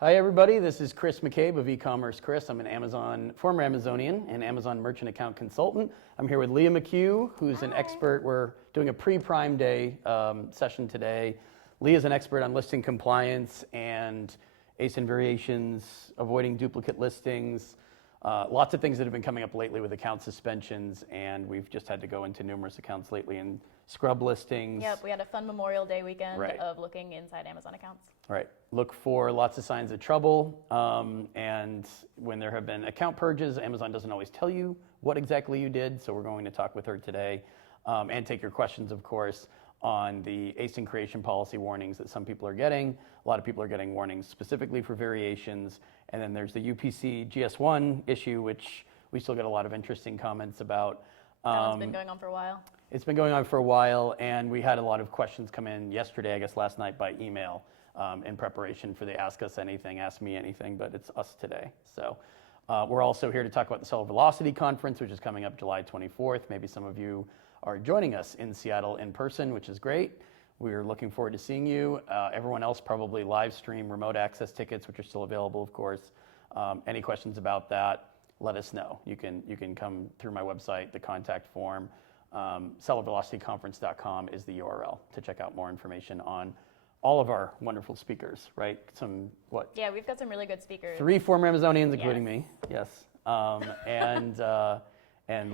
Hi everybody, this is Chris McCabe of e-commerce Chris. I'm an former Amazonian and Amazon merchant account consultant. I'm here with Leah McHugh, who's an expert. We're doing a pre-Prime Day session today. Leah's an expert on listing compliance and ASIN variations, avoiding duplicate listings, lots of things that have been coming up lately with account suspensions, and we've just had to go into numerous accounts lately and scrub listings. Yep, we had a fun Memorial Day weekend Right. of looking inside Amazon accounts. Right. Look for lots of signs of trouble, and when there have been account purges, Amazon doesn't always tell you what exactly you did, so we're going to talk with her today and take your questions, of course, on the ASIN creation policy warnings that some people are getting. A lot of people are getting warnings specifically for variations, and then there's the UPC GS1 issue, which we still get a lot of interesting comments about. That one's been going on for a while. It's been going on for a while, and we had a lot of questions come in yesterday, I guess last night, by email in preparation for the Ask Us Anything, Ask Me Anything, but it's us today. So we're also here to talk about the Seller Velocity Conference, which is coming up July 24th. Maybe some of you are joining us in Seattle in person, which is great. We're looking forward to seeing you. Everyone else probably live stream remote access tickets, which are still available, of course. Any questions about that, let us know. You can come through my website, the contact form. SellerVelocityConference.com is the URL to check out more information on all of our wonderful speakers, right? Yeah, we've got some really good speakers. 3 former Amazonians, Yes. including me, yes. And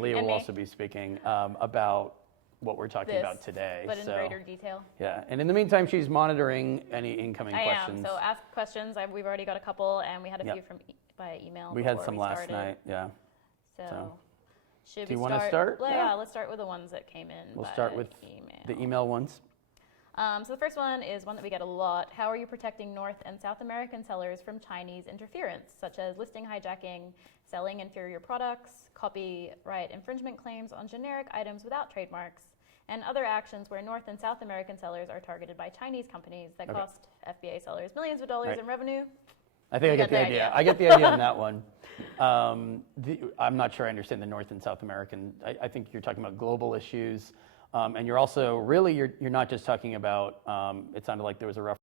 Leah will me. also be speaking about what we're talking about today. But in greater detail. Yeah, and in the meantime, she's monitoring any incoming questions. I am, so ask questions. We've already got a couple, and we had a few from by email. We had some last night, yeah. So should do you we want to start? Well, yeah, let's start with the ones that came in. We'll start with the email ones. So the first one is one that we get a lot. How are you protecting North and South American sellers from Chinese interference, such as listing hijacking, selling inferior products, copyright infringement claims on generic items without trademarks, and other actions where North and South American sellers are targeted by Chinese companies that cost FBA sellers millions of dollars in revenue? I think I get the idea. I get the idea on that one. I'm not sure I understand the North and South American. I think you're talking about global issues. And you're also, really, you're not just talking about, it sounded like there was a reference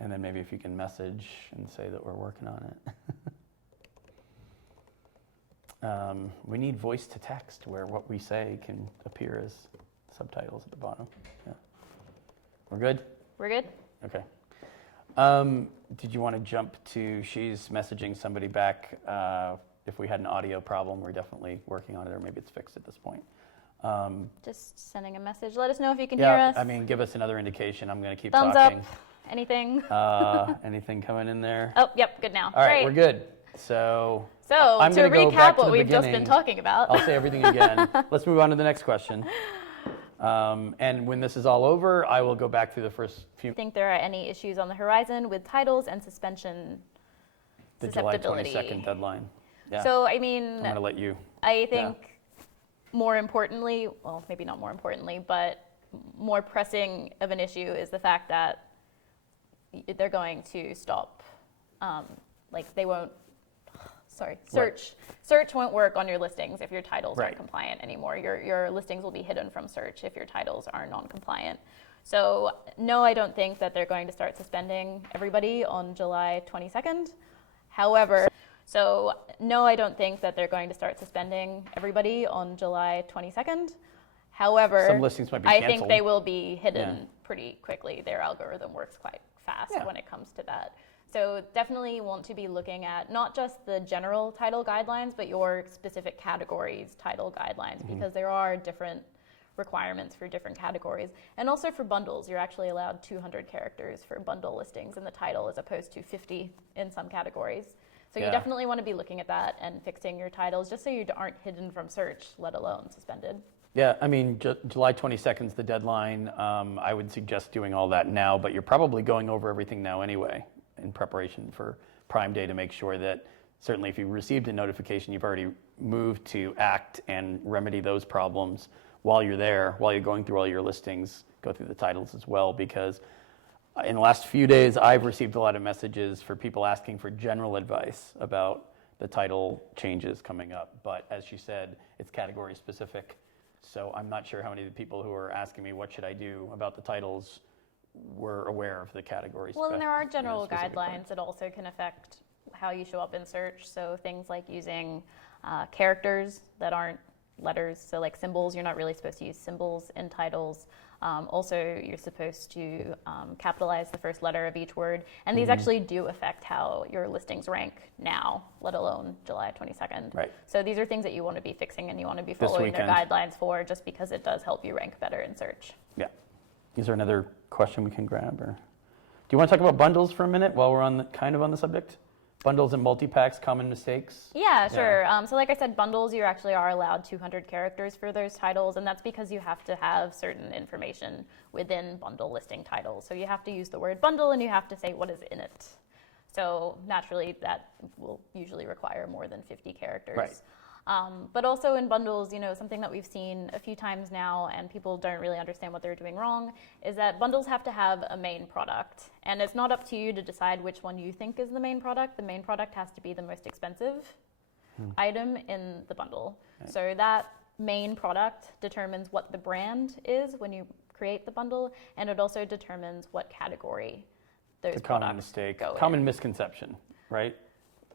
And then maybe if you can message and say that we're working on it. We need voice to text where what we say can appear as subtitles at the bottom. Yeah. We're good? We're good? Okay. Did you want to jump to, she's messaging somebody back if we had an audio problem. We're definitely working on it, or maybe it's fixed at this point. Just sending a message. Let us know if you can Yeah, hear us. I mean, give us another indication. I'm going to keep Thumbs talking. up. Anything? Anything coming in there? Oh, yep, good now. All right, Great. we're good. So So, to gonna go back recap to what the we've just been beginning. talking about. I'll say everything again. Let's move on to the next question. And when this is all over, I will go back through the first few. Think there are any issues on the horizon with titles and suspension The July susceptibility? 22nd deadline. Yeah. So, I I'm mean, going to let you. I think more importantly, well, maybe not more importantly, but more pressing of an issue is the fact that they're going to stop, like they won't, search won't work on your listings if your titles aren't compliant anymore. Your listings will be hidden from search if your titles are non-compliant. So no, I don't think that they're going to start suspending everybody on July 22nd. However, so no, I don't think that they're going to start suspending everybody on July 22nd. However, Some listings might be I canceled. think they will be hidden pretty quickly. Their algorithm works quite fast when it comes to that. So definitely want to be looking at not just the general title guidelines, but your specific categories title guidelines, because there are different requirements for different categories. And also for bundles, you're actually allowed 200 characters for bundle listings in the title as opposed to 50 in some categories. So you definitely want to be looking at that and fixing your titles just so you aren't hidden from search, let alone suspended. Yeah, I mean, July 22nd is the deadline. I would suggest doing all that now, but you're probably going over everything now anyway in preparation for Prime Day to make sure that certainly if you received a notification, you've already moved to act and remedy those problems while you're there, while you're going through all your listings, go through the titles as well, because in the last few days, I've received a lot of messages for people asking for general advice about the title changes coming up. But as she said, it's category specific. So I'm not sure how many of the people who are asking me what should I do about the titles were aware of the categories. Well, and there are general guidelines that also can affect how you show up in search. So things like using characters that aren't letters. So like symbols, you're not really supposed to use symbols in titles. Also, you're supposed to capitalize the first letter of each word. And these actually do affect how your listings rank now, let alone July 22nd. Right. So these are things that you want to be fixing and you want to be following their guidelines for, just because it does help you rank better in search. Yeah. Is there another question we can grab? Or do you want to talk about bundles for a minute while we're on the subject? Bundles and multi-packs, common mistakes? Yeah, sure. So like I said, bundles, you actually are allowed 200 characters for those titles, and that's because you have to have certain information within bundle listing titles. So you have to use the word bundle, and you have to say what is in it. So naturally, that will usually require more than 50 characters. Right. But also in bundles, something that we've seen a few times now and people don't really understand what they're doing wrong is that bundles have to have a main product. And it's not up to you to decide which one you think is the main product. The main product has to be the most expensive item in the bundle. Right. So that main product determines what the brand is when you create the bundle, and it also determines what category those products go in. Common misconception, right?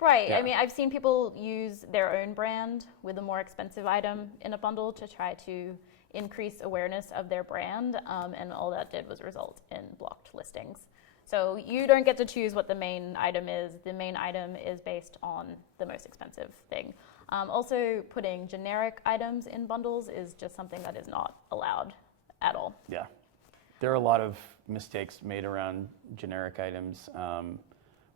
Right. Yeah. I mean, I've seen people use their own brand with a more expensive item in a bundle to try to increase awareness of their brand, and all that did was result in blocked listings. So you don't get to choose what the main item is. The main item is based on the most expensive thing. Also, putting generic items in bundles is just something that is not allowed at all. Yeah. There are a lot of mistakes made around generic items.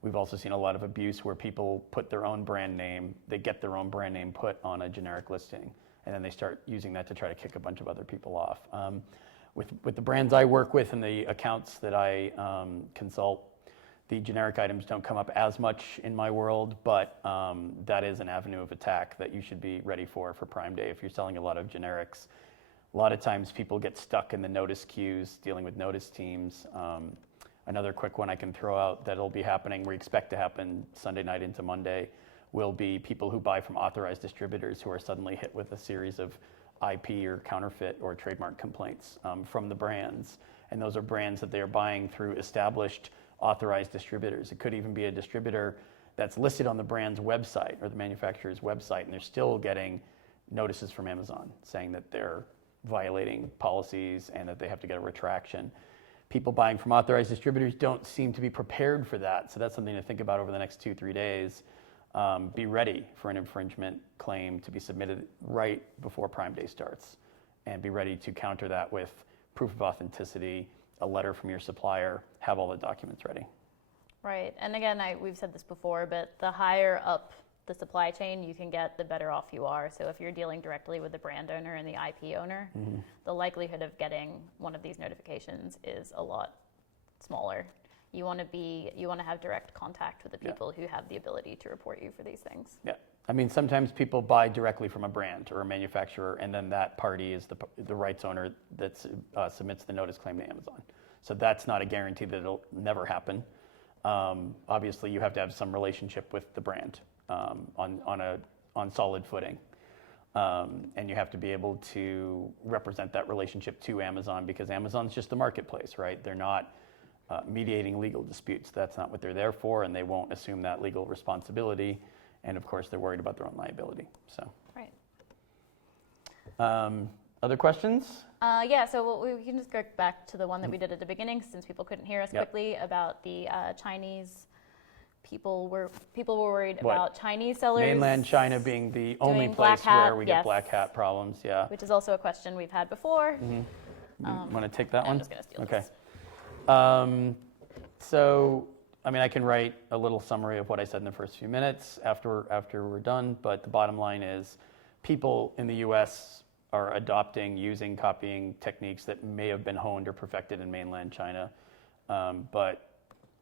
We've also seen a lot of abuse where people put their own brand name, they get their own brand name put on a generic listing, and then they start using that to try to kick a bunch of other people off. With the brands I work with and the accounts that I consult, the generic items don't come up as much in my world, but that is an avenue of attack that you should be ready for Prime Day. If you're selling a lot of generics, a lot of times people get stuck in the notice queues, dealing with notice teams. Another quick one I can throw out that'll be happening, we expect to happen Sunday night into Monday, will be people who buy from authorized distributors who are suddenly hit with a series of IP or counterfeit or trademark complaints from the brands. And those are brands that they are buying through established authorized distributors. It could even be a distributor that's listed on the brand's website or the manufacturer's website, and they're still getting notices from Amazon saying that they're violating policies and that they have to get a retraction. People buying from authorized distributors don't seem to be prepared for that, so that's something to think about over the next 2-3 days. Be ready for an infringement claim to be submitted right before Prime Day starts, and be ready to counter that with proof of authenticity, a letter from your supplier, have all the documents ready. Right, and again, we've said this before, but the higher up the supply chain you can get, the better off you are. So if you're dealing directly with the brand owner and the IP owner, the likelihood of getting one of these notifications is a lot smaller. You want to have direct contact with the people who have the ability to report you for these things. Yeah, I mean, sometimes people buy directly from a brand or a manufacturer, and then that party is the rights owner that submits the notice claim to Amazon. So that's not a guarantee that it'll never happen. Obviously, you have to have some relationship with the brand on solid footing, and you have to be able to represent that relationship to Amazon, because Amazon's just the marketplace, right? They're not mediating legal disputes. That's not what they're there for, and they won't assume that legal responsibility. And of course, they're worried about their own liability. So, right. Other questions? Yeah, so we can just go back to the one that we did at the beginning, since people couldn't hear us quickly, about the Chinese. People were worried about Chinese sellers. Mainland China being the only place where we get black hat problems, which is also a question we've had before. Want to take that one? I'm just going to steal this. So, I mean, I can write a little summary of what I said in the first few minutes after we're done, but the bottom line is people in the US are adopting, using, copying techniques that may have been honed or perfected in mainland China. But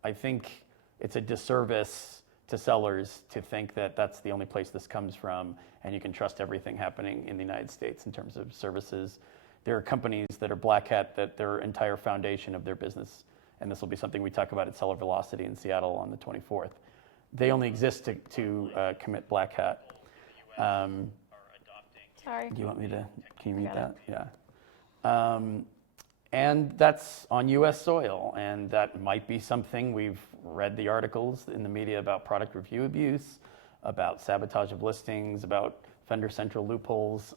I think it's a disservice to sellers to think that that's the only place this comes from and you can trust everything happening in the United States in terms of services. There are companies that are black hat that their entire foundation of their business, and this will be something we talk about at Seller Velocity in Seattle on the 24th, they only exist to commit black hat. Sorry. Do you want me to, can you read that? Yeah. And that's on US soil, and that might be something. We've read the articles in the media about product review abuse, about sabotage of listings, about vendor central loopholes.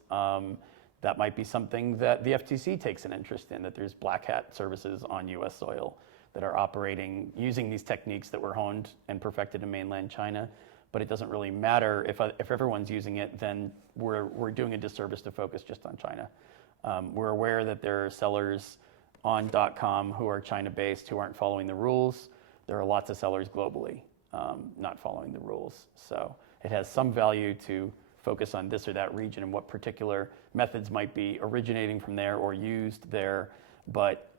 That might be something that the FTC takes an interest in, that there's black hat services on US soil that are operating using these techniques that were honed and perfected in mainland China. But it doesn't really matter if everyone's using it, then we're doing a disservice to focus just on China. We're aware that there are sellers on .com who are China-based who aren't following the rules. There are lots of sellers globally not following the rules. So it has some value to focus on this or that region and what particular methods might be originating from there or used there, but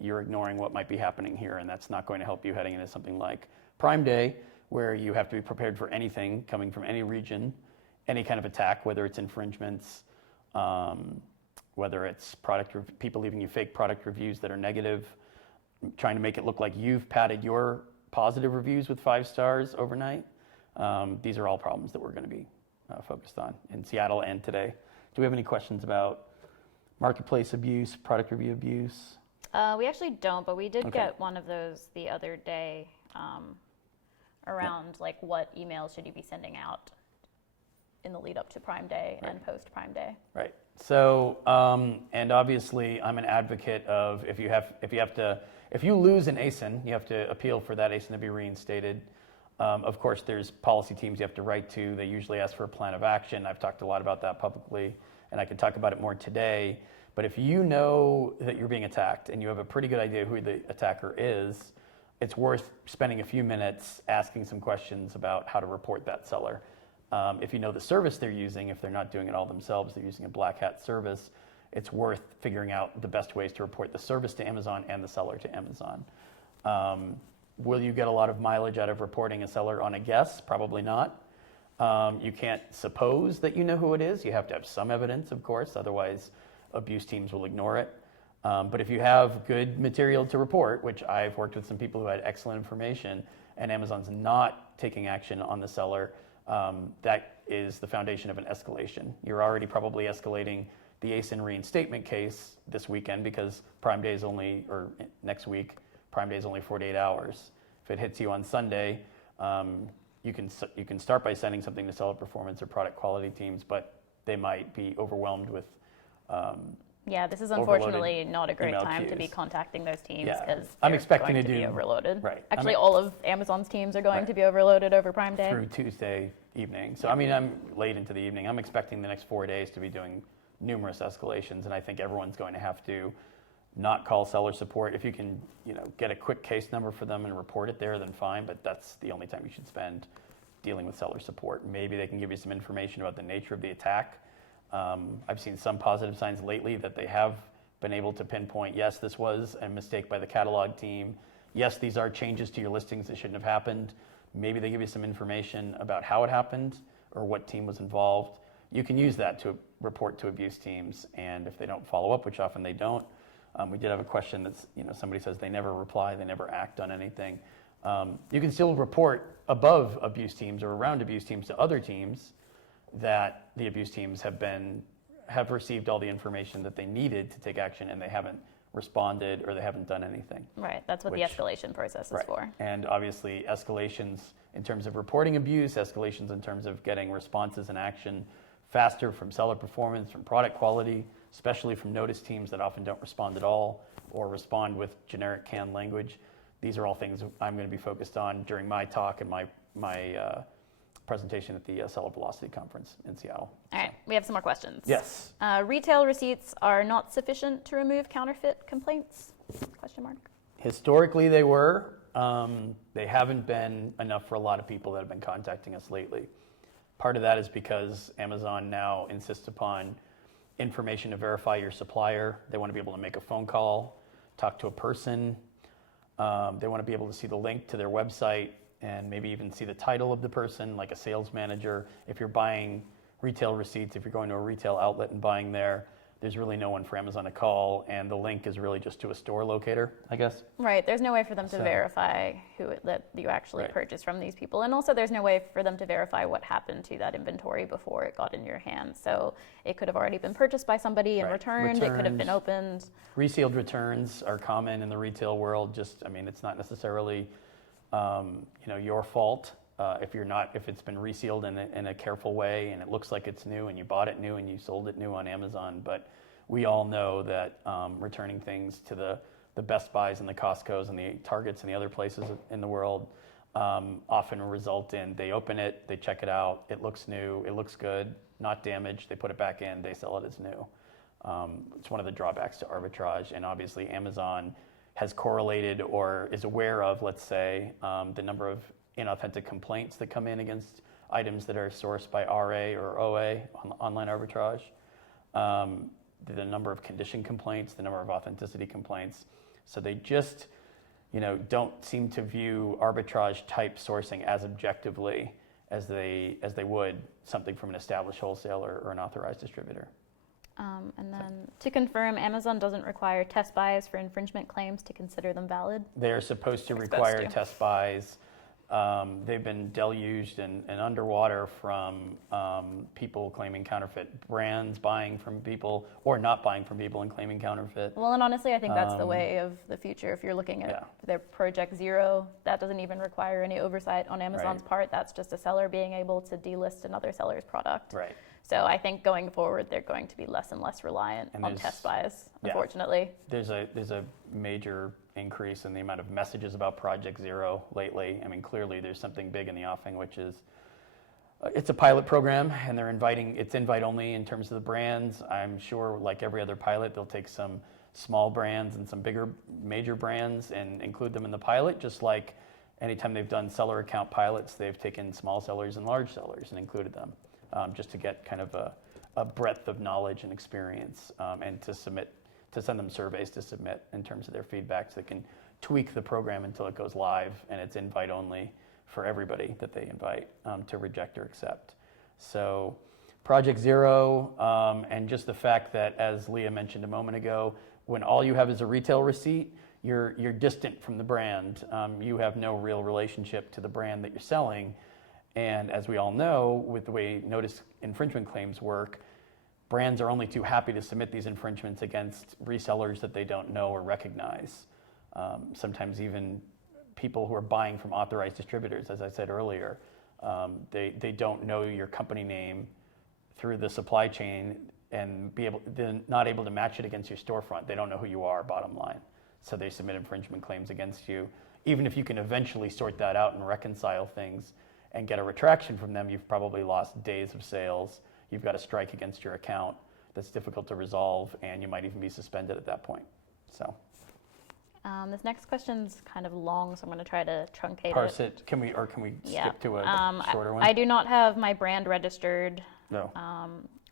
you're ignoring what might be happening here, and that's not going to help you heading into something like Prime Day, where you have to be prepared for anything coming from any region, any kind of attack, whether it's infringements, whether it's people leaving you fake product reviews that are negative, trying to make it look like you've padded your positive reviews with 5 stars overnight. These are all problems that we're going to be focused on in Seattle and today. Do we have any questions about marketplace abuse, product review abuse? We actually don't, but we did get one of those the other day around like what emails should you be sending out in the lead up to Prime Day and post Prime Day. Right. So, and obviously I'm an advocate of if you lose an ASIN, you have to appeal for that ASIN to be reinstated. Of course, there's policy teams you have to write to. They usually ask for a plan of action. I've talked a lot about that publicly, and I can talk about it more today. But if you know that you're being attacked and you have a pretty good idea who the attacker is, it's worth spending a few minutes asking some questions about how to report that seller. If you know the service they're using, if they're not doing it all themselves, they're using a black hat service, it's worth figuring out the best ways to report the service to Amazon and the seller to Amazon. Will you get a lot of mileage out of reporting a seller on a guess? Probably not. You can't suppose that you know who it is. You have to have some evidence, of course, otherwise abuse teams will ignore it. But if you have good material to report, which I've worked with some people who had excellent information, and Amazon's not taking action on the seller, that is the foundation of an escalation. You're already probably escalating the ASIN reinstatement case this weekend because Prime Day is only, or next week, Prime Day is only 48 hours. If it hits you on Sunday, you can start by sending something to seller performance or product quality teams, but they might be overwhelmed with yeah, this is overloaded unfortunately not a great email time to be queues. contacting those teams Yeah. because I'm they're expecting going to to be do- overloaded. right. Actually, all of Amazon's teams are going Right. to be overloaded over Prime Day. through Tuesday evening. So I mean, I'm late into the evening. I'm expecting the next 4 days to be doing numerous escalations, and I think everyone's going to have to not call seller support. If you can, get a quick case number for them and report it there, then fine. But that's the only time you should spend dealing with seller support. Maybe they can give you some information about the nature of the attack. I've seen some positive signs lately that they have been able to pinpoint, yes, this was a mistake by the catalog team. Yes, these are changes to your listings that shouldn't have happened. Maybe they give you some information about how it happened or what team was involved. You can use that to report to abuse teams, and if they don't follow up, which often they don't, we did have a question that's, somebody says they never reply, they never act on anything. You can still report above abuse teams or around abuse teams to other teams that the abuse teams have received all the information that they needed to take action, and they haven't responded or they haven't done anything. Right, that's what the escalation process is for. And obviously escalations in terms of reporting abuse, escalations in terms of getting responses and action faster from seller performance, from product quality, especially from notice teams that often don't respond at all or respond with generic canned language. These are all things I'm going to be focused on during my talk and my presentation at the Seller Velocity Conference in Seattle. All right, we have some more questions. Yes. Retail receipts are not sufficient to remove counterfeit complaints? Question mark. Historically, they were. They haven't been enough for a lot of people that have been contacting us lately. Part of that is because Amazon now insists upon information to verify your supplier. They want to be able to make a phone call, talk to a person. They want to be able to see the link to their website and maybe even see the title of the person, like a sales manager. If you're buying retail receipts, if you're going to a retail outlet and buying there's really no one for Amazon to call, and the link is really just to a store locator, I guess. Right, there's no way for them to verify that you actually purchased from these people, and also there's no way for them to verify what happened to that inventory before it got in your hands. So it could have already been purchased by somebody and returned, it could have been opened. Resealed returns are common in the retail world. It's not necessarily your fault. If it's been resealed in a careful way and it looks like it's new and you bought it new and you sold it new on Amazon, but we all know that returning things to the Best Buys and the Costco's and the Targets and the other places in the world often result in they open it, they check it out, it looks new, it looks good, not damaged, they put it back in, they sell it as new. It's one of the drawbacks to arbitrage, and obviously Amazon has correlated or is aware of, let's say, the number of inauthentic complaints that come in against items that are sourced by RA or OA on online arbitrage, the number of condition complaints, the number of authenticity complaints. So they just, don't seem to view arbitrage type sourcing as objectively as they would something from an established wholesaler or an authorized distributor. And then to confirm, Amazon doesn't require test buys for infringement claims to consider them valid? They're supposed to require test buys. They've been deluged and underwater from people claiming counterfeit brands, buying from people, or not buying from people and claiming counterfeit. Well, and honestly, I think that's the way of the future. If you're looking at their Project Zero, that doesn't even require any oversight on Amazon's part. That's just a seller being able to delist another seller's product. Right. So I think going forward, they're going to be less and less reliant on test buys, unfortunately. There's a major increase in the amount of messages about Project Zero lately. I mean, clearly there's something big in the offing, which is it's a pilot program, and it's invite only in terms of the brands. I'm sure, like every other pilot, they'll take some small brands and some bigger major brands and include them in the pilot, just like anytime they've done seller account pilots, they've taken small sellers and large sellers and included them. Just to get kind of a breadth of knowledge and experience, and to send them surveys to submit in terms of their feedback, so they can tweak the program until it goes live and it's invite only for everybody that they invite to reject or accept. So Project Zero, and just the fact that, as Leah mentioned a moment ago, when all you have is a retail receipt, you're distant from the brand. You have no real relationship to the brand that you're selling. And as we all know, with the way notice infringement claims work, brands are only too happy to submit these infringements against resellers that they don't know or recognize. Sometimes even people who are buying from authorized distributors, as I said earlier, they don't know your company name through the supply chain and they're not able to match it against your storefront. They don't know who you are, bottom line. So they submit infringement claims against you. Even if you can eventually sort that out and reconcile things and get a retraction from them, you've probably lost days of sales. You've got a strike against your account that's difficult to resolve, and you might even be suspended at that point. So. This next question's kind of long, so I'm going to try to truncate Parse it. Can we skip to a shorter one? I do not have my brand registered. No.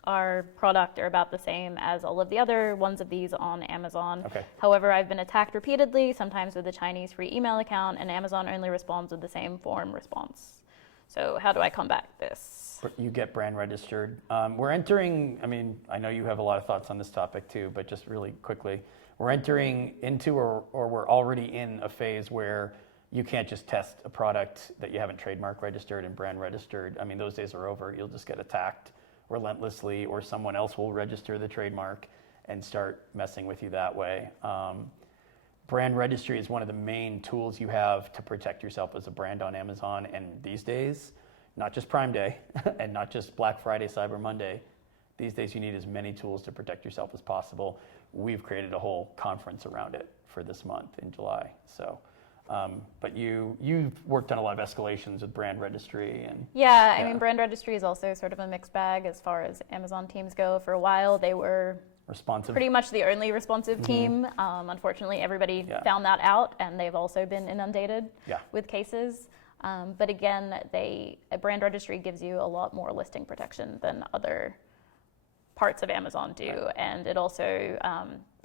Our product are about the same as all of the other ones of these on Amazon. Okay. However, I've been attacked repeatedly, sometimes with a Chinese free email account, and Amazon only responds with the same form response. So how do I combat this? You get brand registered. We're entering, I know you have a lot of thoughts on this topic too, but just really quickly, we're entering into or we're already in a phase where you can't just test a product that you haven't trademark registered and brand registered. Those days are over. You'll just get attacked relentlessly, or someone else will register the trademark and start messing with you that way. Brand registry is one of the main tools you have to protect yourself as a brand on Amazon. And these days, not just Prime Day and not just Black Friday, Cyber Monday, these days you need as many tools to protect yourself as possible. We've created a whole conference around it for this month in July. So, but you've worked on a lot of escalations with brand registry and brand registry is also sort of a mixed bag as far as Amazon teams go. For a while, they were responsive, pretty much the only responsive team. Unfortunately, everybody found that out, and they've also been inundated with cases. But again, a brand registry gives you a lot more listing protection than other parts of Amazon do, and it also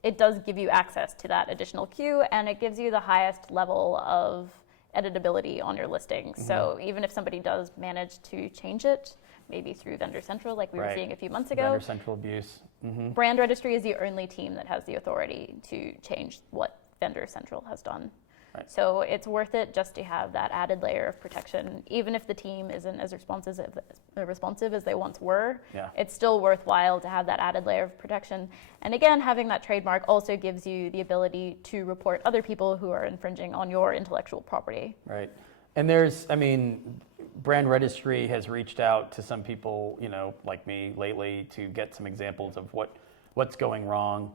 it does give you access to that additional queue, and it gives you the highest level of editability on your listings. So even if somebody does manage to change it, maybe through Vendor Central, like we were seeing a few months ago, Vendor Central abuse. Brand registry is the only team that has the authority to change what Vendor Central has done. Right. So it's worth it just to have that added layer of protection. Even if the team isn't as responsive as they once were, it's still worthwhile to have that added layer of protection. And again, having that trademark also gives you the ability to report other people who are infringing on your intellectual property. Right. And there's, brand registry has reached out to some people, like me lately, to get some examples of what's going wrong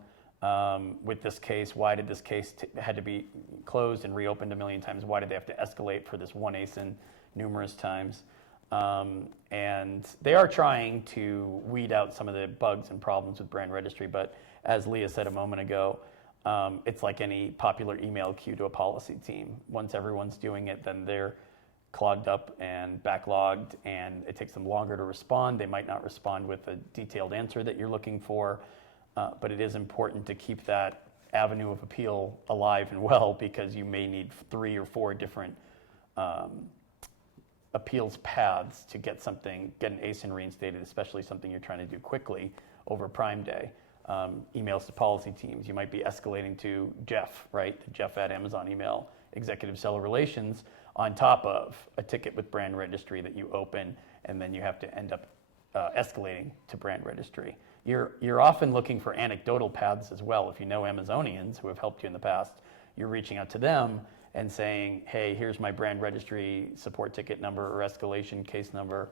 with this case. Why did this case had to be closed and reopened a million times? Why did they have to escalate for this one ASIN numerous times? And they are trying to weed out some of the bugs and problems with brand registry. But as Leah said a moment ago, it's like any popular email queue to a policy team. Once everyone's doing it, then they're clogged up and backlogged, and it takes them longer to respond. They might not respond with a detailed answer that you're looking for, but it is important to keep that avenue of appeal alive and well, because you may need 3 or 4 different appeals paths to get an ASIN reinstated, especially something you're trying to do quickly over Prime Day. Emails to policy teams, you might be escalating to Jeff, right? The Jeff at Amazon email, executive seller relations, on top of a ticket with brand registry that you open, and then you have to end up escalating to brand registry. You're often looking for anecdotal paths as well. If you know Amazonians who have helped you in the past, you're reaching out to them and saying, hey, here's my brand registry support ticket number or escalation case number.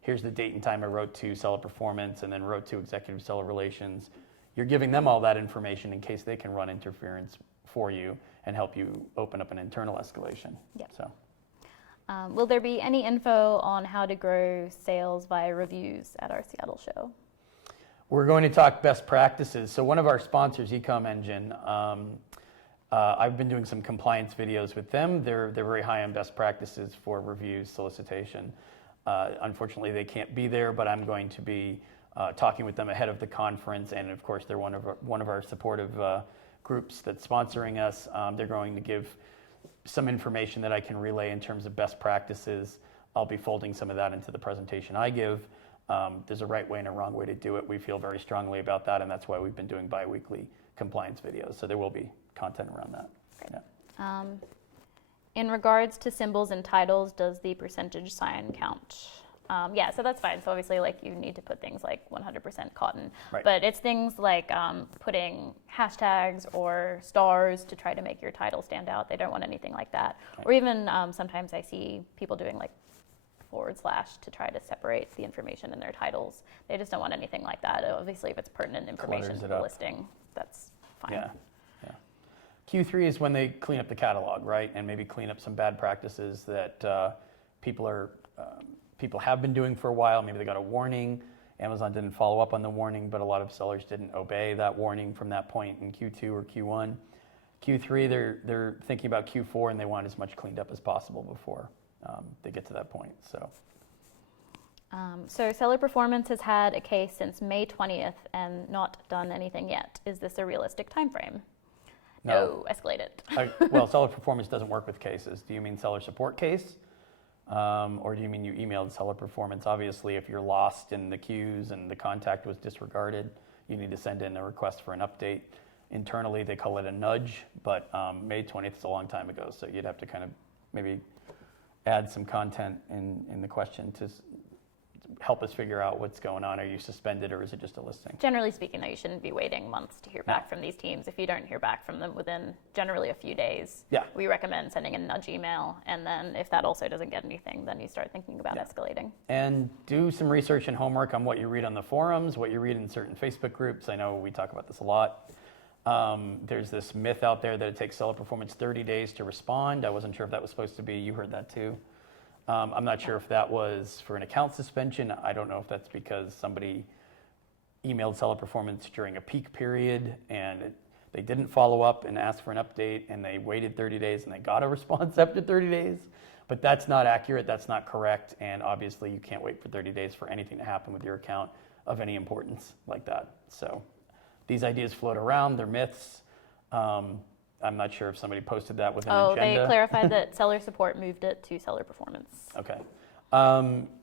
Here's the date and time I wrote to seller performance and then wrote to executive seller relations. You're giving them all that information in case they can run interference for you and help you open up an internal escalation. Yep. So, will there be any info on how to grow sales via reviews at our Seattle show? We're going to talk best practices. So one of our sponsors, Ecom Engine, I've been doing some compliance videos with them. They're very high on best practices for reviews, solicitation. Unfortunately, they can't be there, but I'm going to be talking with them ahead of the conference, and of course, they're one of our supportive groups that's sponsoring us. They're going to give some information that I can relay in terms of best practices. I'll be folding some of that into the presentation I give. There's a right way and a wrong way to do it. We feel very strongly about that, and that's why we've been doing bi-weekly compliance videos. So there will be content around that. Yeah. In regards to symbols and titles, does the percentage sign count? Yeah, so that's fine. So obviously, like, you need to put things like 100% cotton, Right. but it's things like putting hashtags or stars to try to make your title stand out. They don't want anything like that. Right. Or even sometimes I see people doing like / to try to separate the information in their titles. They just don't want anything like that. Obviously, if it's pertinent information Clutters to it the up. listing, that's fine. Yeah, yeah. Q3 is when they clean up the catalog, right? And maybe clean up some bad practices that people have been doing for a while. Maybe they got a warning. Amazon didn't follow up on the warning, but a lot of sellers didn't obey that warning from that point in Q2 or Q1. Q3, they're thinking about Q4, and they want as much cleaned up as possible before they get to that point. So Seller Performance has had a case since May 20th and not done anything yet. Is this a realistic time frame? No, escalate it. Well, Seller Performance doesn't work with cases. Do you mean seller support case? Or do you mean you emailed Seller Performance? Obviously, if you're lost in the queues and the contact was disregarded, you need to send in a request for an update. Internally, they call it a nudge, but May 20th is a long time ago, so you'd have to kind of maybe add some content in the question to help us figure out what's going on. Are you suspended, or is it just a listing? Generally speaking, though, you shouldn't be waiting months to hear back from these teams. If you don't hear back from them within generally a few days, we recommend sending a nudge email. And then if that also doesn't get anything, then you start thinking about escalating. And do some research and homework on what you read on the forums, what you read in certain Facebook groups. I know we talk about this a lot. There's this myth out there that it takes Seller Performance 30 days to respond. I wasn't sure if that was supposed to be, you heard that too. I'm not sure if that was for an account suspension. I don't know if that's because somebody emailed Seller Performance during a peak period and they didn't follow up and ask for an update, and they waited 30 days and they got a response after 30 days. But that's not accurate, that's not correct, and obviously you can't wait for 30 days for anything to happen with your account of any importance like that. So these ideas float around, they're myths. I'm not sure if somebody posted that with an agenda. They clarified that seller support moved it to Seller Performance. Okay.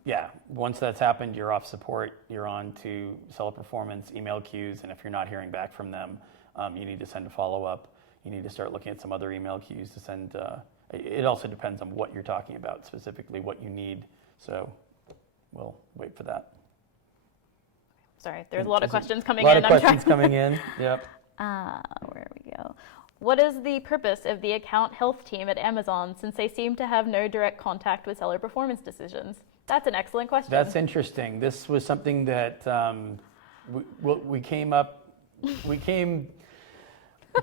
Yeah, once that's happened, you're off support, you're on to Seller Performance, email queues, and if you're not hearing back from them, you need to send a follow-up. You need to start looking at some other email queues to send. It also depends on what you're talking about, specifically what you need. So we'll wait for that. Sorry, there's a lot of questions coming in. A lot of questions coming in, yep. Where we go. What is the purpose of the account health team at Amazon, since they seem to have no direct contact with seller performance decisions? That's an excellent question. That's interesting. This was something that we came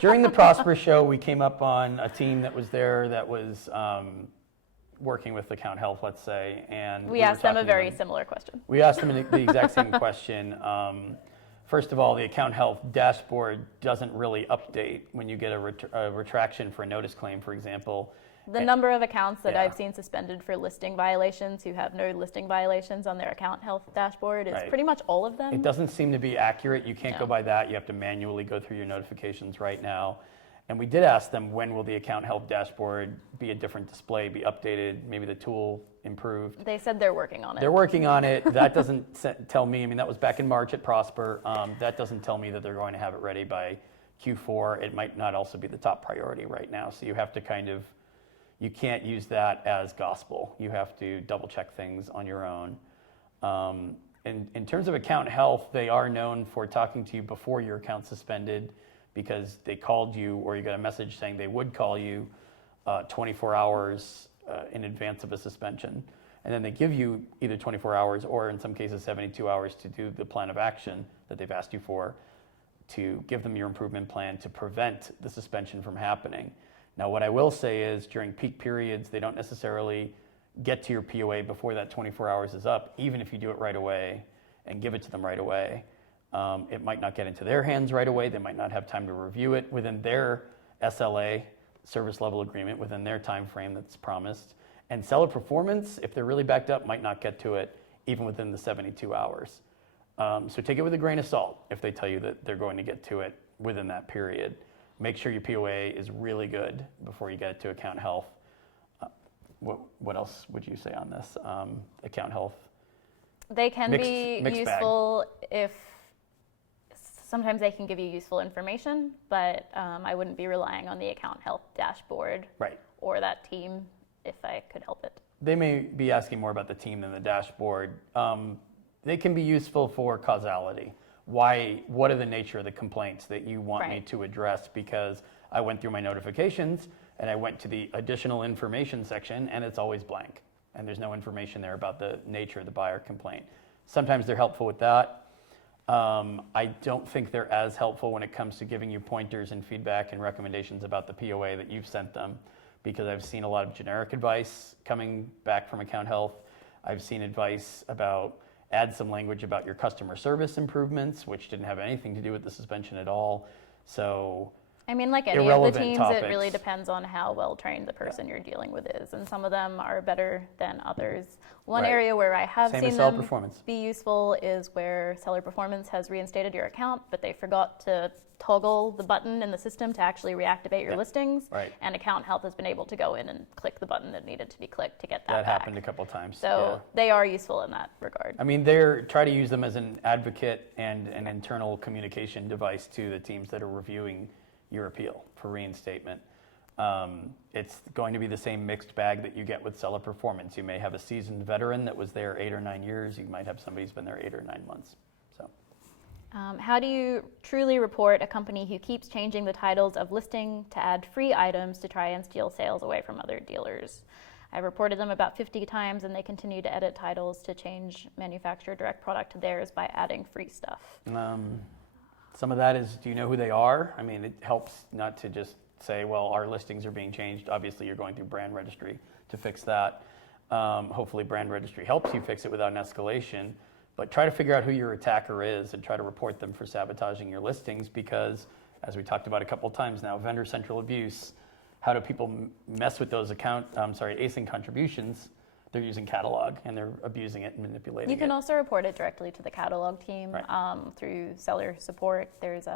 during the Prosper show, we came up on a team that was there that was working with account health, let's say, and we asked them a very similar question. We asked them the exact same question. First of all, the account health dashboard doesn't really update when you get a retraction for a notice claim, for example. The number of accounts that I've seen suspended for listing violations who have no listing violations on their account health dashboard is pretty much all of them. It doesn't seem to be accurate. You can't go by that. You have to manually go through your notifications right now. And we did ask them, when will the account health dashboard be a different display, be updated, maybe the tool improved? They said they're working on it. They're working on it. That doesn't tell me, I mean, that was back in March at Prosper. That doesn't tell me that they're going to have it ready by Q4. It might not also be the top priority right now. So you have to you can't use that as gospel. You have to double check things on your own. In terms of account health, they are known for talking to you before your account's suspended, because they called you or you got a message saying they would call you 24 hours in advance of a suspension. And then they give you either 24 hours or in some cases 72 hours to do the plan of action that they've asked you for, to give them your improvement plan to prevent the suspension from happening. Now, what I will say is during peak periods, they don't necessarily get to your POA before that 24 hours is up, even if you do it right away and give it to them right away. It might not get into their hands right away. They might not have time to review it within their SLA, service level agreement, within their time frame that's promised. And seller performance, if they're really backed up, might not get to it even within the 72 hours. So take it with a grain of salt if they tell you that they're going to get to it within that period. Make sure your POA is really good before you get it to account health. What else would you say on this? Account health? They can be useful if sometimes they can give you useful information, but I wouldn't be relying on the account health dashboard or that team if I could help it. they may be asking more about the team than the dashboard. They can be useful for causality. What are the nature of the complaints that you want me to address? Because I went through my notifications and I went to the additional information section and it's always blank. And there's no information there about the nature of the buyer complaint. Sometimes they're helpful with that. I don't think they're as helpful when it comes to giving you pointers and feedback and recommendations about the POA that you've sent them, because I've seen a lot of generic advice coming back from account health. I've seen advice about add some language about your customer service improvements, which didn't have anything to do with the suspension at all. So I mean, like any of the irrelevant teams, topics. it really depends on how well trained the person you're dealing with is, and some of them are better than others. One Right. area where I have Same seen as seller them performance. be useful is where seller performance has reinstated your account, but they forgot to toggle the button in the system to actually reactivate your listings, Right. and account health has been able to go in and click the button that needed to be clicked to get that That back. happened a couple times. So they are useful in that regard. I mean, try to use them as an advocate and an internal communication device to the teams that are reviewing your appeal for reinstatement. It's going to be the same mixed bag that you get with seller performance. You may have a seasoned veteran that was there 8 or 9 years. You might have somebody who's been there 8 or 9 months. So, How do you truly report a company who keeps changing the titles of listing to add free items to try and steal sales away from other dealers? I've reported them about 50 times, and they continue to edit titles to change manufacturer direct product to theirs by adding free stuff. some of that is, do you know who they are? I mean, it helps not to just say, well, our listings are being changed. Obviously, you're going through brand registry to fix that. Hopefully, brand registry helps you fix it without an escalation. But try to figure out who your attacker is and try to report them for sabotaging your listings, because, as we talked about a couple times now, vendor central abuse. How do people mess with those async contributions? They're using catalog and they're abusing it and manipulating it. You can also report it directly to the catalog team through seller support. There's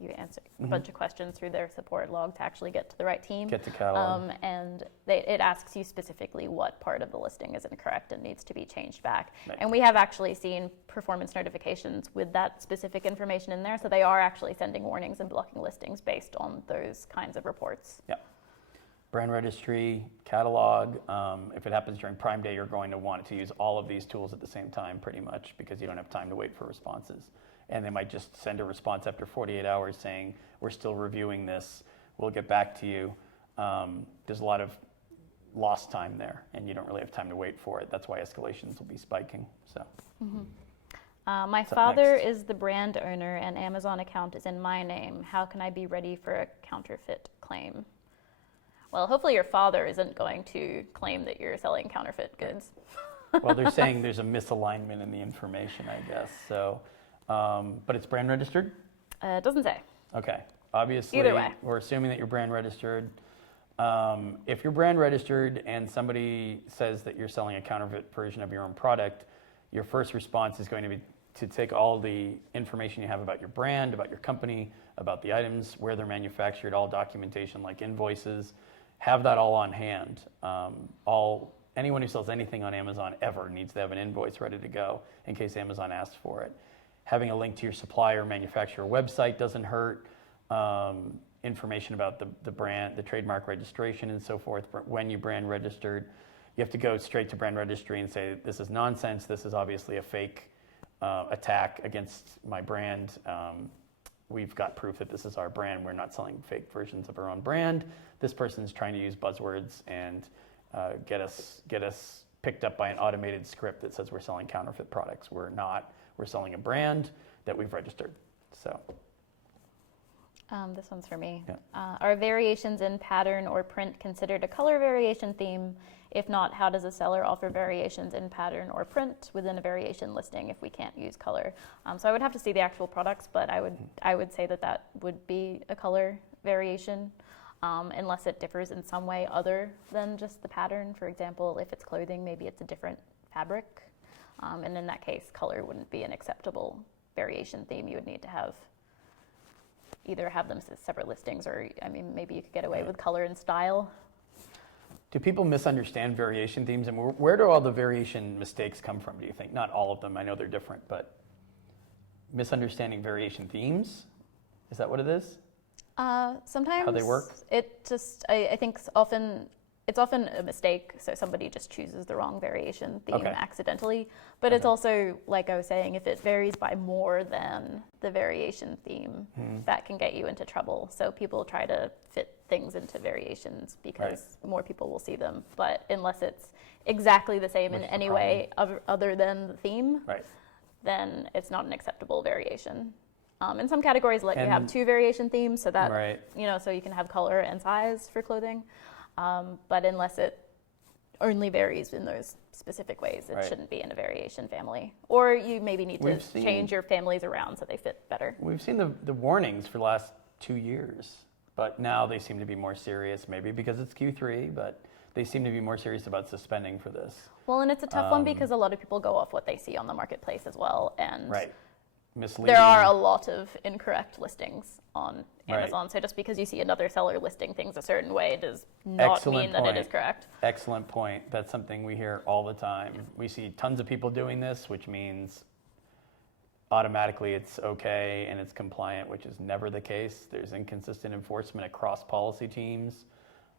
you answer a bunch of questions through their support log to actually get to the right team. Get to catalog. And it asks you specifically what part of the listing is incorrect and needs to be changed back. Right. And we have actually seen performance notifications with that specific information in there. So they are actually sending warnings and blocking listings based on those kinds of reports. Yeah. Brand registry, catalog. If it happens during Prime Day, you're going to want to use all of these tools at the same time, pretty much, because you don't have time to wait for responses. And they might just send a response after 48 hours saying, we're still reviewing this, we'll get back to you. There's a lot of lost time there, and you don't really have time to wait for it. That's why escalations will be spiking. So. My What's up father next? is the brand owner and Amazon account is in my name. How can I be ready for a counterfeit claim? Well, hopefully your father isn't going to claim that you're selling counterfeit goods. Well, they're saying there's a misalignment in the information, I guess. So, but it's brand registered? It doesn't say. Okay. Obviously, Either way. we're assuming that you're brand registered. If you're brand registered and somebody says that you're selling a counterfeit version of your own product, your first response is going to be to take all the information you have about your brand, about your company, about the items, where they're manufactured, all documentation like invoices, have that all on hand. Anyone who sells anything on Amazon ever needs to have an invoice ready to go in case Amazon asks for it. Having a link to your supplier, manufacturer website doesn't hurt. Information about the brand, the trademark registration and so forth. When you brand registered, you have to go straight to brand registry and say, this is nonsense. This is obviously a fake attack against my brand. We've got proof that this is our brand. We're not selling fake versions of our own brand. This person's trying to use buzzwords and get us picked up by an automated script that says we're selling counterfeit products. We're not. We're selling a brand that we've registered. So. This one's for me. Yeah. Are variations in pattern or print considered a color variation theme? If not, how does a seller offer variations in pattern or print within a variation listing if we can't use color? So I would have to see the actual products, but I would say that would be a color variation, unless it differs in some way other than just the pattern. For example, if it's clothing, maybe it's a different fabric, and in that case, color wouldn't be an acceptable variation theme. You would need to either have them as separate listings, or maybe you could get away with color and style. Do people misunderstand variation themes? And where do all the variation mistakes come from, do you think? Not all of them. I know they're different, but misunderstanding variation themes? Is that what it is? Sometimes How they work? It just, I think often it's often a mistake, so somebody just chooses the wrong variation theme Okay. accidentally. But it's also, like I was saying, if it varies by more than the variation theme, that can get you into trouble. So people try to fit things into variations because more people will see them. But unless it's exactly the same in What's the any way other than the theme, Right. then it's not an acceptable variation. And some categories let you have And- 2 variation themes, so that Right. so you can have color and size for clothing. But unless it only varies in those specific ways, it Right. shouldn't be in a variation family. Or you maybe need to We've seen- change your families around so they fit better. We've seen the warnings for the last 2 years, but now they seem to be more serious, maybe because it's Q3, but they seem to be more serious about suspending for this. Well, and it's a tough one because a lot of people go off what they see on the marketplace as well. And Right. Misleading. there are a lot of incorrect listings on Right. Amazon. So just because you see another seller listing things a certain way does not Excellent mean that it is point. correct. Excellent point. That's something we hear all the time. We see tons of people doing this, which means automatically it's okay and it's compliant, which is never the case. There's inconsistent enforcement across policy teams.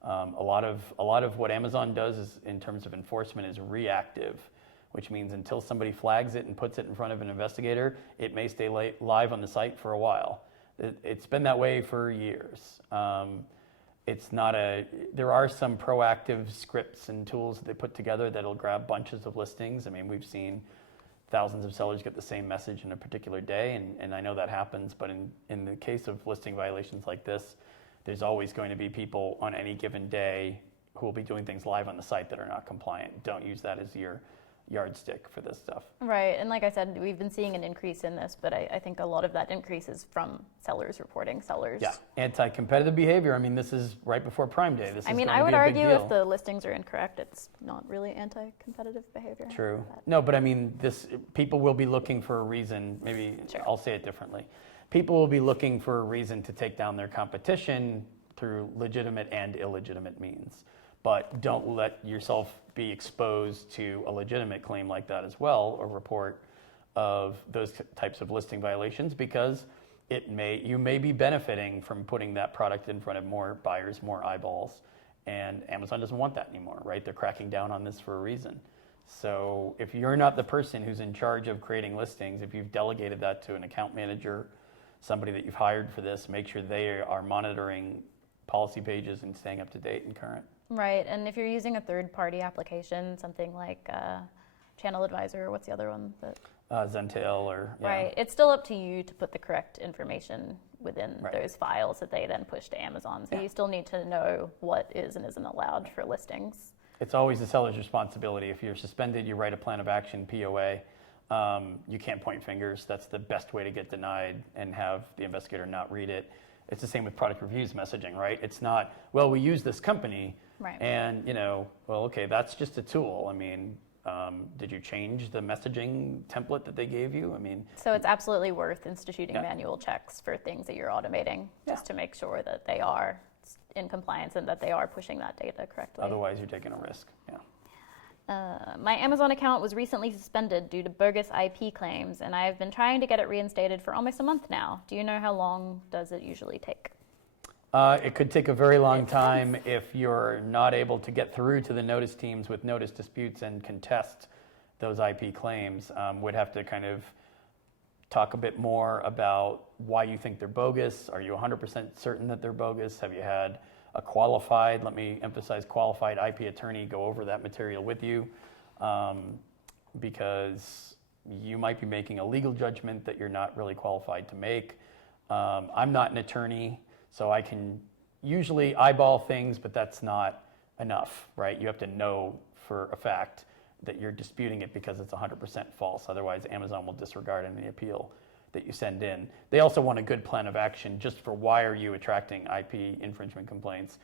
A lot of what Amazon does is, in terms of enforcement, is reactive, which means until somebody flags it and puts it in front of an investigator, it may stay live on the site for a while. It's been that way for years. There are some proactive scripts and tools that they put together that'll grab bunches of listings. I mean, we've seen thousands of sellers get the same message in a particular day, and I know that happens, but in the case of listing violations like this, there's always going to be people on any given day who will be doing things live on the site that are not compliant. Don't use that as your yardstick for this stuff. Right, and like I said, we've been seeing an increase in this, but I think a lot of that increase is from sellers reporting sellers. Yeah, anti-competitive behavior. I mean, this is right before Prime Day. This is going I to would be a big argue deal. if the listings are incorrect, it's not really anti-competitive behavior. True. But- No, but I mean, people will be looking for a reason. Maybe Sure. I'll say it differently. People will be looking for a reason to take down their competition through legitimate and illegitimate means. But don't let yourself be exposed to a legitimate claim like that as well, or report of those types of listing violations, because you may be benefiting from putting that product in front of more buyers, more eyeballs, and Amazon doesn't want that anymore, right? They're cracking down on this for a reason. So if you're not the person who's in charge of creating listings, if you've delegated that to an account manager, somebody that you've hired for this, make sure they are monitoring policy pages and staying up to date and current. Right, and if you're using a third-party application, something like Channel Advisor, what's the other one? Zentel or yeah. Right, it's still up to you to put the correct information within Right. those files that they then push to Amazon. So you still need to know what is and isn't allowed for listings. It's always the seller's responsibility. If you're suspended, you write a plan of action, POA. You can't point fingers. That's the best way to get denied and have the investigator not read it. It's the same with product reviews messaging, right? It's not, well, we use this company, Right. and well, okay, that's just a tool. I mean, did you change the messaging template that they gave you? I mean, So it's absolutely worth instituting Yeah. manual checks for things that you're automating, just Yeah. to make sure that they are in compliance and that they are pushing that data correctly. otherwise you're taking a risk. Yeah. My Amazon account was recently suspended due to bogus IP claims, and I've been trying to get it reinstated for almost a month now. Do you know how long does it usually take? It could take a very long time if you're not able to get through to the notice teams with notice disputes and contest those IP claims. Would have to kind of talk a bit more about why you think they're bogus. Are you 100% certain that they're bogus? Have you had a qualified, let me emphasize, qualified IP attorney go over that material with you? Because you might be making a legal judgment that you're not really qualified to make. I'm not an attorney, so I can usually eyeball things, but that's not enough, right? You have to know for a fact that you're disputing it because it's 100% false. Otherwise, Amazon will disregard any appeal that you send in. They also want a good plan of action just for why are you attracting IP infringement complaints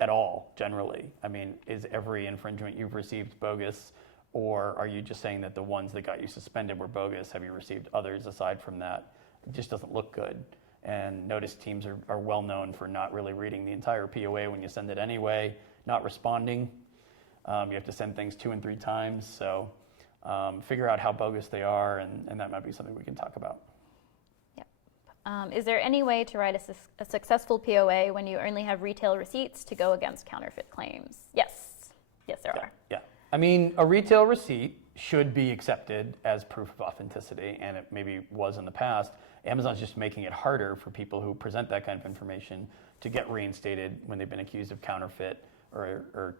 at all, generally. I mean, is every infringement you've received bogus, or are you just saying that the ones that got you suspended were bogus? Have you received others aside from that? It just doesn't look good. And notice teams are well known for not really reading the entire POA when you send it anyway, not responding. You have to send things 2 and 3 times. So figure out how bogus they are, and that might be something we can talk about. Yep. Is there any way to write a successful POA when you only have retail receipts to go against counterfeit claims? Yes. Yes, there are. Yeah. I mean, a retail receipt should be accepted as proof of authenticity, and it maybe was in the past. Amazon's just making it harder for people who present that kind of information to get reinstated when they've been accused of counterfeit or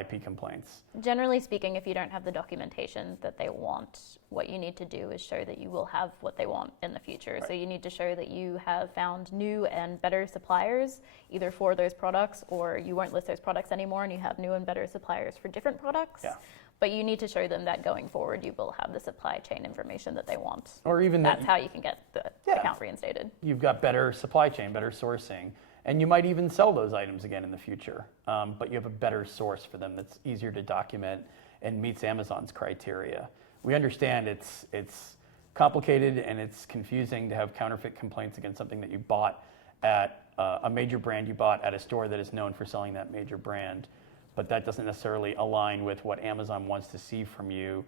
IP complaints. Generally speaking, if you don't have the documentation that they want, what you need to do is show that you will have what they want in the future. Right. So you need to show that you have found new and better suppliers, either for those products or you won't list those products anymore and you have new and better suppliers for different products. Yeah. But you need to show them that going forward, you will have the supply chain information that they want. Or even That's how you can get the Yeah. account reinstated. You've got better supply chain, better sourcing, and you might even sell those items again in the future. But you have a better source for them that's easier to document and meets Amazon's criteria. We understand it's complicated and it's confusing to have counterfeit complaints against something that you bought at a major brand you bought at a store that is known for selling that major brand. But that doesn't necessarily align with what Amazon wants to see from you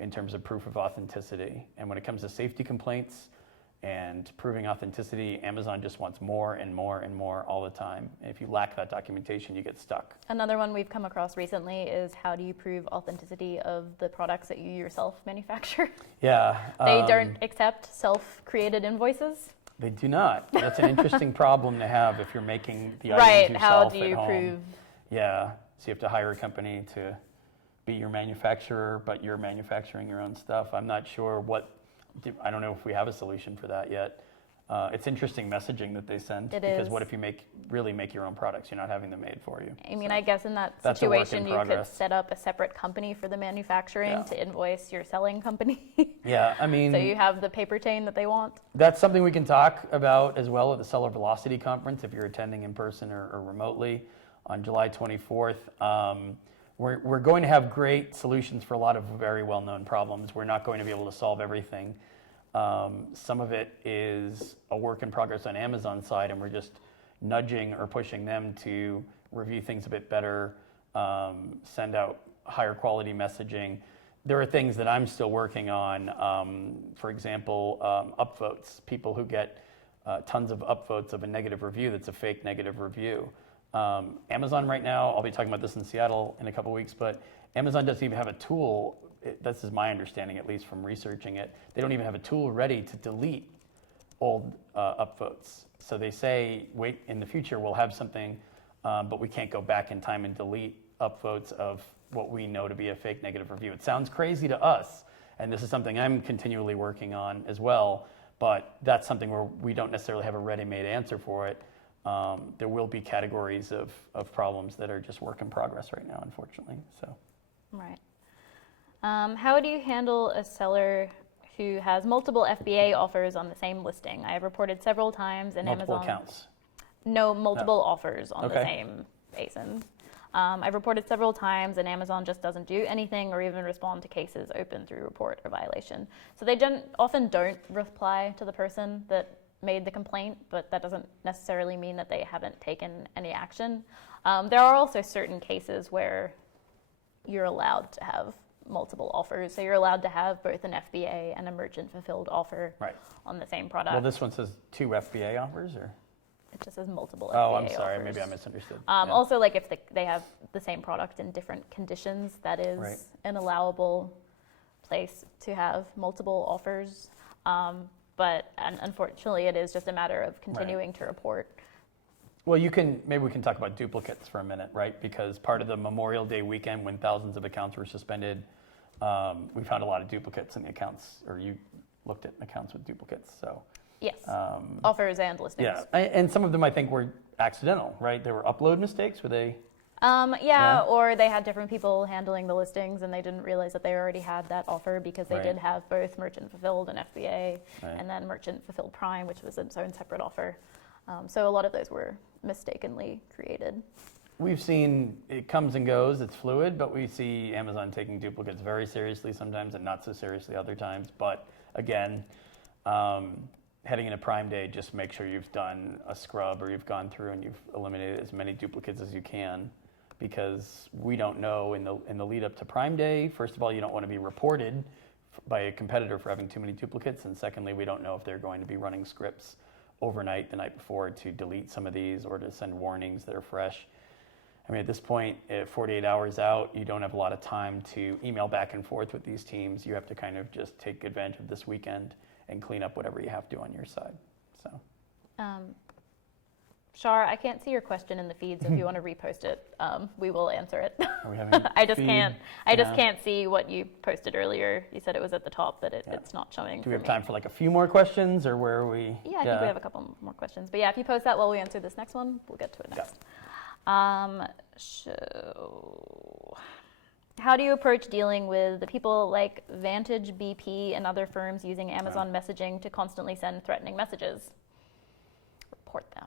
in terms of proof of authenticity. And when it comes to safety complaints and proving authenticity, Amazon just wants more and more and more all the time. And if you lack that documentation, you get stuck. Another one we've come across recently is how do you prove authenticity of the products that you yourself manufacture? Yeah. They don't accept self-created invoices. They do not. That's an interesting problem to have if you're making the items Right, yourself how do you at home. prove? Yeah, so you have to hire a company to be your manufacturer, but you're manufacturing your own stuff. I'm not sure I don't know if we have a solution for that yet. It's interesting messaging that they send. It because is. What if you really make your own products? You're not having them made for you. I mean, So I guess in that that's a work in situation, you could progress. set up a separate company for the manufacturing Yeah. to invoice your selling company. Yeah, I mean, So you have the paper chain that they want. that's something we can talk about as well at the Seller Velocity Conference if you're attending in person or remotely on July 24th. We're going to have great solutions for a lot of very well-known problems. We're not going to be able to solve everything. Some of it is a work in progress on Amazon's side, and we're just nudging or pushing them to review things a bit better, send out higher quality messaging. There are things that I'm still working on. For example, upvotes, people who get tons of upvotes of a negative review that's a fake negative review. Amazon right now, I'll be talking about this in Seattle in a couple weeks, but Amazon doesn't even have a tool. This is my understanding, at least from researching it. They don't even have a tool ready to delete old upvotes. So they say, wait, in the future we'll have something, but we can't go back in time and delete upvotes of what we know to be a fake negative review. It sounds crazy to us, and this is something I'm continually working on as well, but that's something where we don't necessarily have a ready-made answer for it. There will be categories of problems that are just work in progress right now, unfortunately. So, Right. How do you handle a seller who has multiple FBA offers on the same listing? I have reported several times in multiple Amazon. accounts. No, multiple offers on the Okay. same basin. I've reported several times, and Amazon just doesn't do anything or even respond to cases open through report or violation. So they often don't reply to the person that made the complaint, but that doesn't necessarily mean that they haven't taken any action. There are also certain cases where you're allowed to have multiple offers. So you're allowed to have both an FBA and a merchant fulfilled offer Right. on the same product. Well, this one says 2 FBA offers, or? It just says multiple Oh, FBA I'm sorry. offers. Maybe I misunderstood. Also, like if they have the same product in different conditions, that is Right. an allowable place to have multiple offers. But unfortunately, it is just a matter of continuing to report. Well, maybe we can talk about duplicates for a minute, right? Because part of the Memorial Day weekend, when thousands of accounts were suspended, we found a lot of duplicates in the accounts, or you looked at accounts with duplicates. So Yes, offers and listings. yeah, and some of them I think were accidental, right? They were upload mistakes. Were they? Yeah, or they had different people handling the listings and they didn't realize that they already had that offer because they Right. did have both merchant fulfilled and FBA, Right. and then merchant fulfilled Prime, which was its own separate offer. So a lot of those were mistakenly created. We've seen it comes and goes. It's fluid, but we see Amazon taking duplicates very seriously sometimes and not so seriously other times. But again, heading into Prime Day, just make sure you've done a scrub or you've gone through and you've eliminated as many duplicates as you can, because we don't know in the lead up to Prime Day. First of all, you don't want to be reported by a competitor for having too many duplicates, and secondly, we don't know if they're going to be running scripts overnight the night before to delete some of these or to send warnings that are fresh. I mean, at this point, at 48 hours out, you don't have a lot of time to email back and forth with these teams. You have to kind of just take advantage of this weekend and clean up whatever you have to on your side. So, Shar, I can't see your question in the feed, so if you want to repost it, we will answer it. are we having I just feed? can't. I just can't see what you posted earlier. You said it was at the top, but it's not showing. Do we have time for like a few more questions, or where are we? Yeah, I think we have a couple more questions. But yeah, if you post that while we answer this next one, we'll get to it next. So, how do you approach dealing with the people like Vantage BP and other firms using Amazon messaging to constantly send threatening messages? Report them.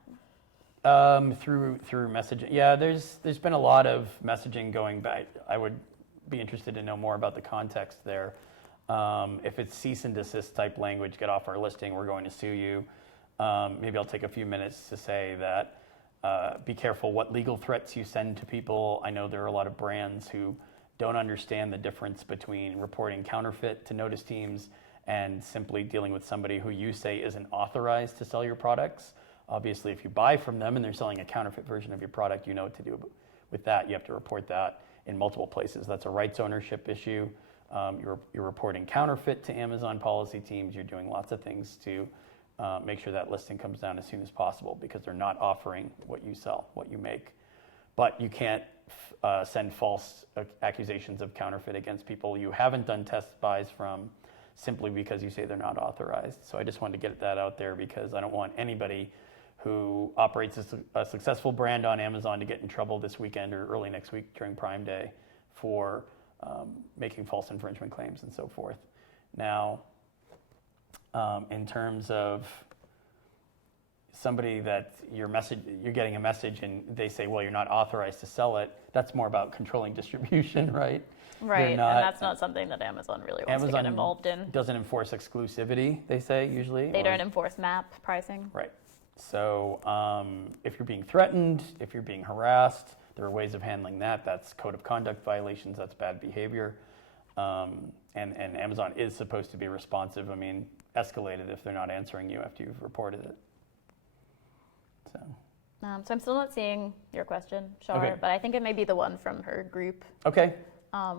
Through messaging. Yeah, there's been a lot of messaging going back. I would be interested to know more about the context there. If it's cease and desist type language, get off our listing, we're going to sue you. Maybe I'll take a few minutes to say that be careful what legal threats you send to people. I know there are a lot of brands who don't understand the difference between reporting counterfeit to notice teams and simply dealing with somebody who you say isn't authorized to sell your products. Obviously, if you buy from them and they're selling a counterfeit version of your product, you know what to do with that. You have to report that in multiple places. That's a rights ownership issue. You're reporting counterfeit to Amazon policy teams. You're doing lots of things to make sure that listing comes down as soon as possible because they're not offering what you sell, what you make. But you can't send false accusations of counterfeit against people you haven't done test buys from simply because you say they're not authorized. So I just wanted to get that out there because I don't want anybody who operates a successful brand on Amazon to get in trouble this weekend or early next week during Prime Day for making false infringement claims and so forth. Now, in terms of somebody that you're getting a message and they say, well, you're not authorized to sell it, that's more about controlling distribution, right? Right, and that's not something that Amazon really wants to get involved in. Doesn't enforce exclusivity, they say, usually. They don't enforce MAP pricing. Right. So if you're being threatened, if you're being harassed, there are ways of handling that. That's code of conduct violations, that's bad behavior. And Amazon is supposed to be responsive. I mean, escalate it if they're not answering you after you've reported it. So I'm still not seeing your question, Shar, Okay. but I think it may be the one from her group, Okay,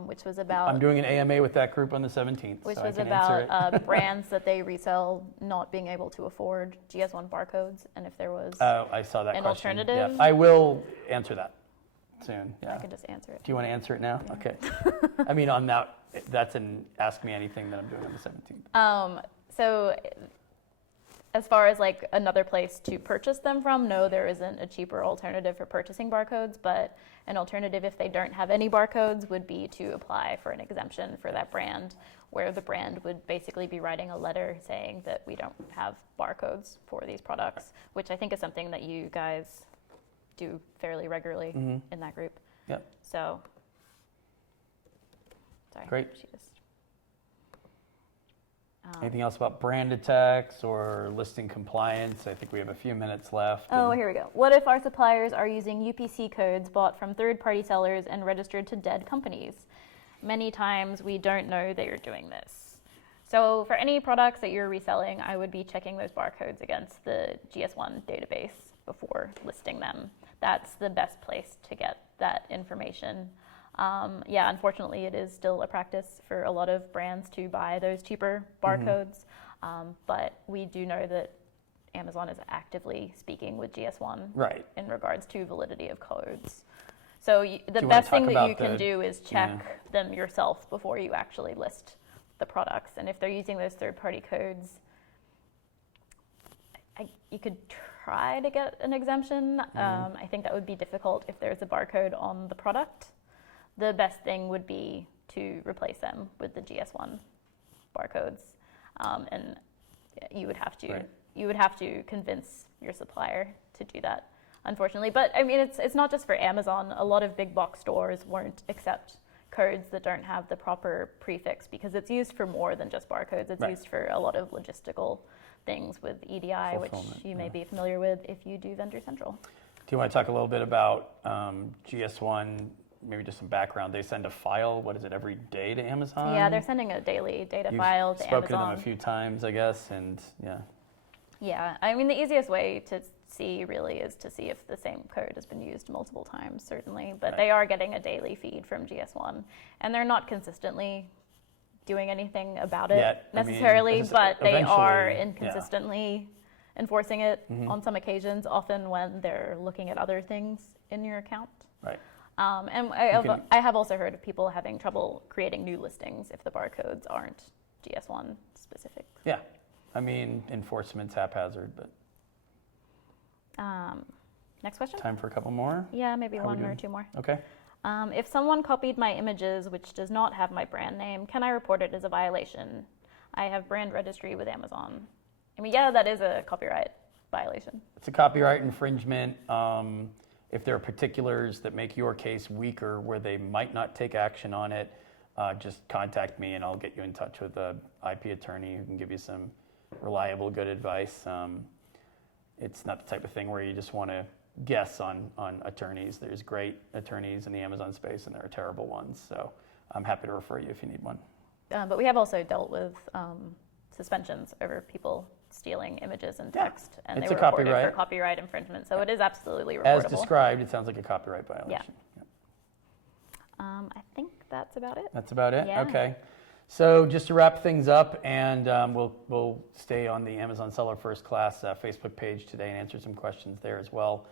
which was about I'm doing an AMA with that group on the 17th. which so I was can answer about it. brands that they resell not being able to afford GS1 barcodes, and if there was I saw that an question. alternative. Yeah, I will answer that soon. Yeah. I could just answer it. Do you want to answer it now? Yeah. Okay. I mean, on that's an Ask Me Anything that I'm doing on the 17th. So as far as like another place to purchase them from, no, there isn't a cheaper alternative for purchasing barcodes, but an alternative if they don't have any barcodes would be to apply for an exemption for that brand, where the brand would basically be writing a letter saying that we don't have barcodes for these products, which I think is something that you guys do fairly regularly in that group. Yep. So, sorry. Great. She just, Anything else about brand attacks or listing compliance? I think we have a few minutes left. Oh, here we go. What if our suppliers are using UPC codes bought from third-party sellers and registered to dead companies? Many times we don't know they are doing this. So for any products that you're reselling, I would be checking those barcodes against the GS1 database before listing them. That's the best place to get that information. Yeah, unfortunately, it is still a practice for a lot of brands to buy those cheaper barcodes, but we do know that Amazon is actively speaking with GS1 Right. in regards to validity of codes. So the you wanna best thing talk that you about can do is check them yourself before you actually list the products. And if they're using those third-party codes, you could try to get an exemption. I think that would be difficult if there's a barcode on the product. The best thing would be to replace them with the GS1 barcodes, and you would have to convince your supplier to do that, unfortunately. But I mean, it's not just for Amazon. A lot of big box stores won't accept codes that don't have the proper prefix because it's used for more than just barcodes. It's used for a lot of logistical things with EDI, which you may be familiar with if you do Vendor Central. Do you want to talk a little bit about GS1 maybe just some background. They send a file, what is it, every day to Amazon? Yeah, they're sending a daily data file to spoken Amazon. to them a few times, I guess, and yeah. Yeah, I mean, the easiest way to see really is to see if the same code has been used multiple times, certainly. But they are getting a daily feed from GS1, and they're not consistently doing anything about it necessarily, but they are inconsistently enforcing it on some occasions, often when they're looking at other things in your account. Right. And I have also heard of people having trouble creating new listings if the barcodes aren't GS1 specific. Yeah. I mean, enforcement's haphazard, but. Next question? Time for a couple more? Yeah, maybe one or two more. Okay. If someone copied my images which does not have my brand name, can I report it as a violation? I have brand registry with Amazon. I mean, yeah, that is a copyright violation. It's a copyright infringement. If there are particulars that make your case weaker where they might not take action on it, just contact me and I'll get you in touch with an IP attorney who can give you some reliable, good advice. It's not the type of thing where you just want to guess on attorneys. There's great attorneys in the Amazon space and there are terrible ones. So I'm happy to refer you if you need one. But we have also dealt with suspensions over people stealing images and text, and it's they were reported for copyright infringement. So it is absolutely reportable. As described, it sounds like a copyright violation. Yeah. I think that's about it. That's about it? Yeah. Okay. So just to wrap things up, and we'll stay on the Amazon Seller First Class Facebook page today and answer some questions there as well.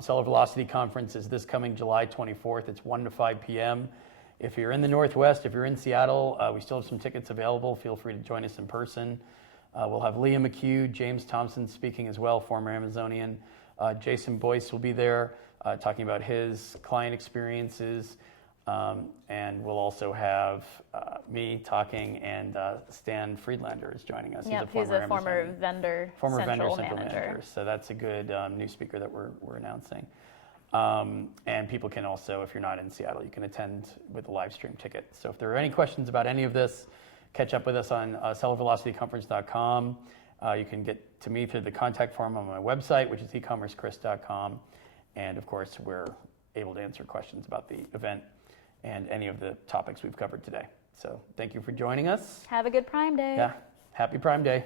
Seller Velocity Conference is this coming July 24th. It's 1 to 5 p.m. If you're in the Northwest, if you're in Seattle, we still have some tickets available. Feel free to join us in person. We'll have Leah McHugh, James Thompson speaking as well, former Amazonian. Jason Boyce will be there talking about his client experiences. And we'll also have me talking, and Stan Friedlander is joining us. Yep, he's a former vendor central manager. So that's a good new speaker that we're announcing. And people can also, if you're not in Seattle, you can attend with a live stream ticket. So if there are any questions about any of this, catch up with us on sellervelocityconference.com. You can get to me through the contact form on my website, which is ecommercechris.com. And of course, we're able to answer questions about the event and any of the topics we've covered today. So thank you for joining us. Have a good Prime Day. Yeah, happy Prime Day.